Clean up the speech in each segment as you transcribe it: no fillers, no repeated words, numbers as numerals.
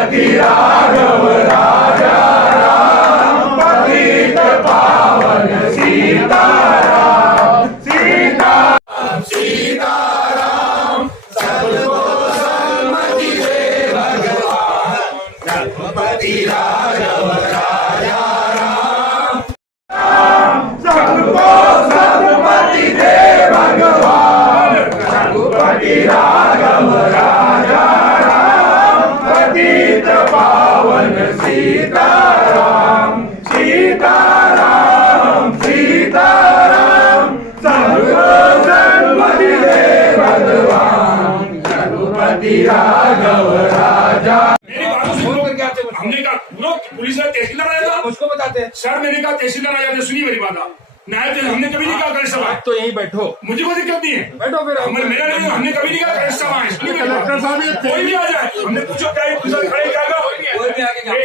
रघुपति राघव राजा राम, पतित पावन सीताराम। सीताराम सीताराम सबको सन्मति दे भगवान, रघुपति राघव राजा राम। सबको सन्मति दे भगवान, रघुपति राघव राजा राम, पतित पावन सीताराम। सीताराम सीताराम सबको सन्मति दे भगवान, रघुपति राघव राजा। हमने कहा पुलिस ने तहसीलदार आया था, उसको बताते हैं सर मैंने कहा तहसीलदार आया था, सुनिए मेरी बात। न्याय हमने कभी नहीं कहा कलेक्टर साहब तो यहीं बैठो, मुझे कोई दिक्कत नहीं है, बैठो फिर। मेरा नहीं, हमने कभी नहीं कहा कलेक्टर साहब आए। कलेक्टर साहब कोई भी आ जाए, हमने पूछो क्या पुलिस खड़े जाएगा,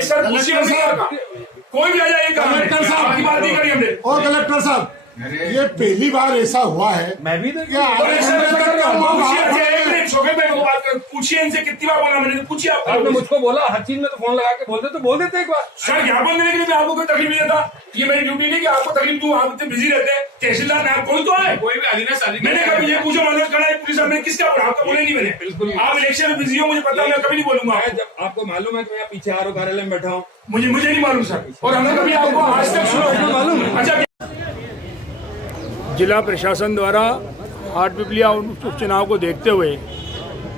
सर कुर्सी कोई भी आ जाए, कलेक्टर साहब की बात नहीं करी हमने। और कलेक्टर साहब ये पहली बार ऐसा हुआ है, मैं भी पूछिए इनसे कितनी बार बोला मैंने, पूछिए आपने मुझको बोला हर चीज में तो फोन लगा के बोल देते एक बार। सर ज्ञापन देने के लिए आपको कोई तकलीफ नहीं देता, ये मेरी ड्यूटी नहीं कि आपको तकलीफ दूं, आप इतने बिजी रहते हैं। तहसीलदार ने कोई तो है, कोई भी मैंने कभी ये पूछा मदद करा पुलिस ने किसका बोला, आपका बोले नहीं मैंने। बिल्कुल आप इलेक्शन में बिजी हो, मुझे पता, मैं कभी नहीं बोलूंगा। जब आपको मालूम है कि मैं पीछे आर कार्यालय में बैठा हूँ, मुझे नहीं मालूम सर, और हमने कभी आपको आज तक सुना मालूम। अच्छा, जिला प्रशासन द्वारा हाटपिपलिया उपचुनाव को देखते हुए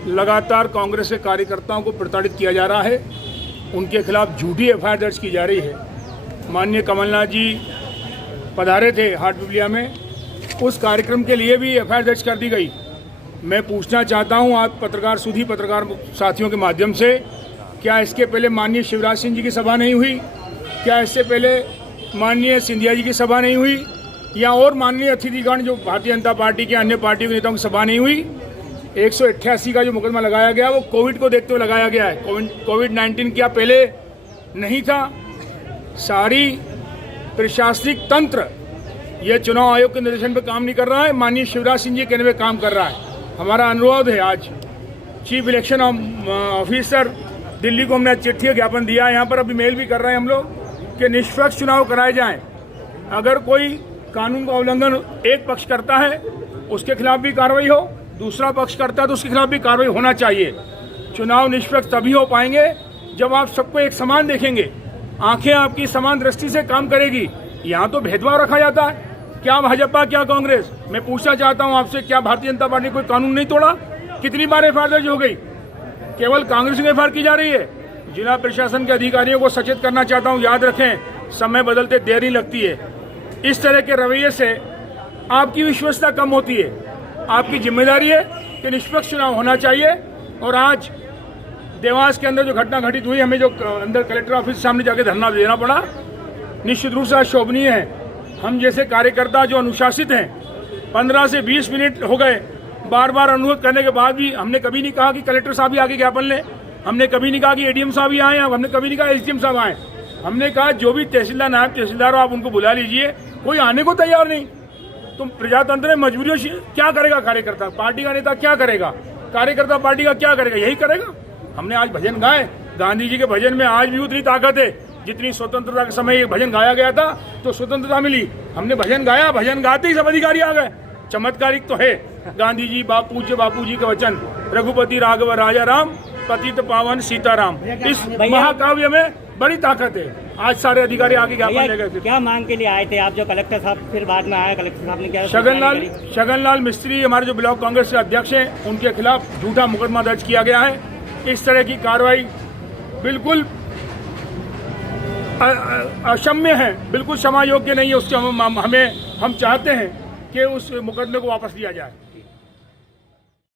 लगातार कांग्रेस के कार्यकर्ताओं को प्रताड़ित किया जा रहा है, उनके खिलाफ झूठी एफआईआर दर्ज की जा रही है। माननीय कमलनाथ जी पधारे थे हाटपिपलिया में, उस कार्यक्रम के लिए भी एफआईआर दर्ज कर दी गई। मैं पूछना चाहता हूं आप पत्रकार साथियों के माध्यम से, क्या इसके पहले माननीय शिवराज सिंह जी की सभा नहीं हुई? क्या इससे पहले माननीय सिंधिया जी की सभा नहीं हुई? या और माननीय अतिथिगण जो भारतीय जनता पार्टी के अन्य पार्टियों के नेताओं की सभा नहीं हुई? 188 का जो मुकदमा लगाया गया वो कोविड को देखते हुए लगाया गया है। कोविड-19 क्या पहले नहीं था? सारी प्रशासनिक तंत्र ये चुनाव आयोग के निर्देशन पे काम नहीं कर रहा है, माननीय शिवराज सिंह जी कहने पे काम कर रहा है। हमारा अनुरोध है, आज चीफ इलेक्शन ऑफिसर दिल्ली को हमने चिट्ठी ज्ञापन दिया है, यहाँ पर अभी मेल भी कर रहे हैं हम लोग कि निष्पक्ष चुनाव कराए जाएं। अगर कोई कानून का उल्लंघन एक पक्ष करता है उसके खिलाफ भी कार्रवाई हो, दूसरा पक्ष करता है तो उसके खिलाफ भी कार्रवाई होना चाहिए। चुनाव निष्पक्ष तभी हो पाएंगे जब आप सबको एक समान देखेंगे, आंखें आपकी समान दृष्टि से काम करेगी। यहाँ तो भेदभाव रखा जाता है, क्या भाजपा क्या कांग्रेस। मैं पूछना चाहता हूँ आपसे, क्या भारतीय जनता पार्टी कोई कानून नहीं तोड़ा? कितनी बार एफआईआर दर्ज हो गई? केवल कांग्रेस में एफआईआर की जा रही है। जिला प्रशासन के अधिकारियों को सचेत करना चाहता हूँ, याद रखें समय बदलते देर नहीं लगती है। इस तरह के रवैये से आपकी विश्वसनीयता कम होती है। आपकी जिम्मेदारी है कि निष्पक्ष चुनाव होना चाहिए। और आज देवास के अंदर जो घटना घटित हुई, हमें जो अंदर कलेक्टर ऑफिस के सामने जाके धरना देना पड़ा, निश्चित रूप से शोभनीय है। हम जैसे कार्यकर्ता जो अनुशासित हैं, 15 से 20 मिनट हो गए, बार बार अनुरोध करने के बाद भी हमने कभी नहीं कहा कि कलेक्टर साहब भी आगे ज्ञापन लें, हमने कभी नहीं कहा कि एडीएम साहब ही आए, हमने कभी नहीं कहा एसडीएम साहब आए। हमने कहा जो भी तहसीलदार नायब तहसीलदार हो आप उनको बुला लीजिए, कोई आने को तैयार नहीं। तुम प्रजातंत्र में मजबूरी क्या करेगा कार्यकर्ता? पार्टी का नेता क्या करेगा? कार्यकर्ता पार्टी का क्या करेगा? यही करेगा। हमने आज भजन गाए, गांधी जी के भजन में आज भी उतनी ताकत है जितनी स्वतंत्रता के समय ये भजन गाया गया था तो स्वतंत्रता मिली। हमने भजन गाया, भजन गाते ही सब अधिकारी आ गए। चमत्कारिक तो है गांधी जी बापू जी के वचन, रघुपति राघव राजा राम, पतित पावन सीताराम। इस महाकाव्य में बड़ी ताकत है। आज सारे अधिकारी आगे ज्ञापन ले गए। क्या मांग के लिए आए थे आप? जो कलेक्टर साहब फिर बाद में आया, कलेक्टर साहब ने क्या? शगनलाल मिस्त्री हमारे जो ब्लॉक कांग्रेस के अध्यक्ष हैं, उनके खिलाफ झूठा मुकदमा दर्ज किया गया है। इस तरह की कार्रवाई बिल्कुल अक्षम्य है, बिल्कुल क्षमा योग्य नहीं है। उससे हम चाहते हैं कि उस मुकदमे को वापस लिया जाए।